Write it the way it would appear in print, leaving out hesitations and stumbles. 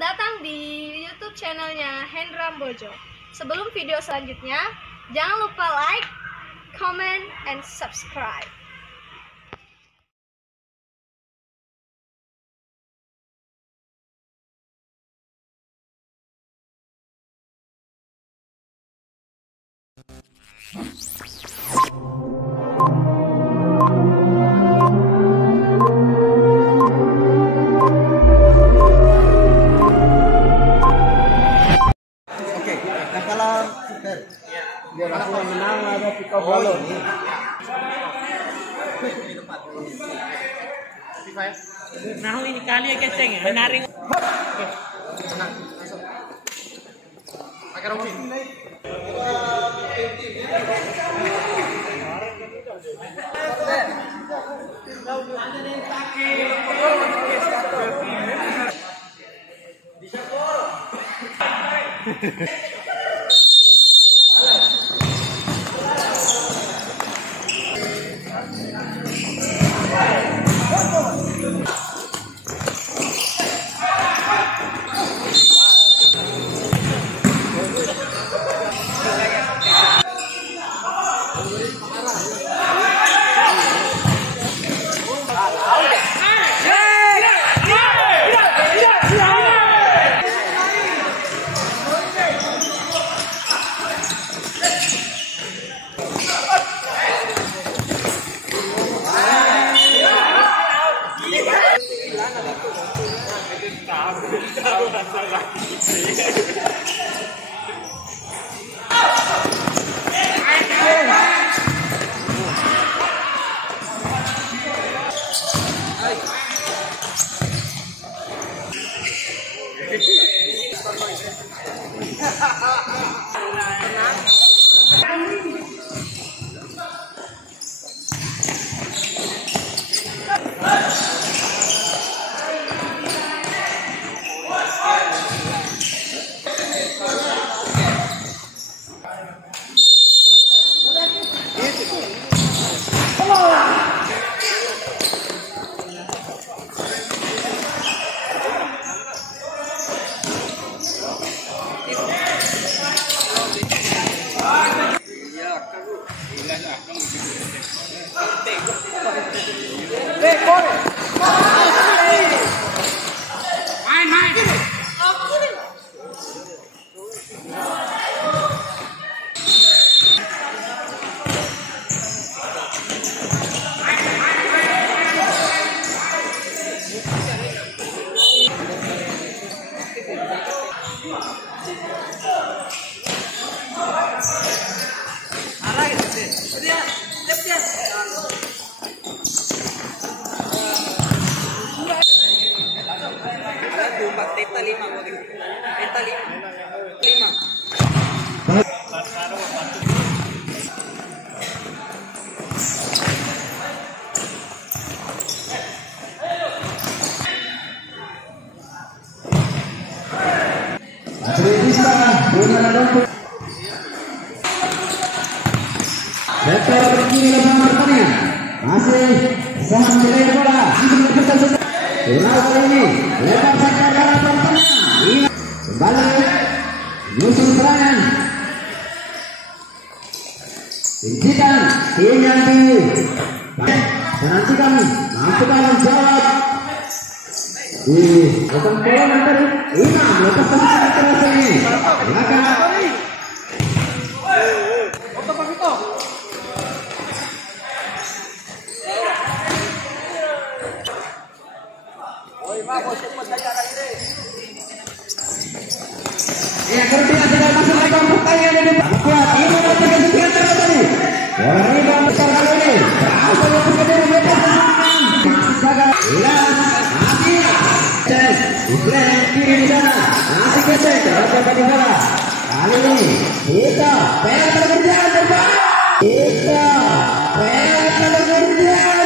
datang di YouTube channelnya Hendra Bojo. Sebelum video selanjutnya, jangan lupa like, comment, and subscribe. Dia langsung menang ada Pika Balon. Nah ini kali ya keceng ya, menarik. Senang, langsung. Pakai rompi. Betul begini bersama pertandingan masih sangat menilai bola bola kali ini lebar sekali dalam pertandingan kembali musuh serangan hentikan tim yang tinggi menantikan mampukan menjawab di akan bola nanti Imam lepas pasang terasa ini silakan ya, kemudian sudah masuk lagi pertandingan di depan. Kuat, ini mendapatkan sekian terus tadi. Bola rebound besar kali ini. Berhasil untuk kediri lepas. Gagal. Hilang. Mati. Cek. Ukraine kiri di sana. Masih kecek. Dapat di bola. Kali ini kita pengen bekerja terbaik. Kita pengen bekerja.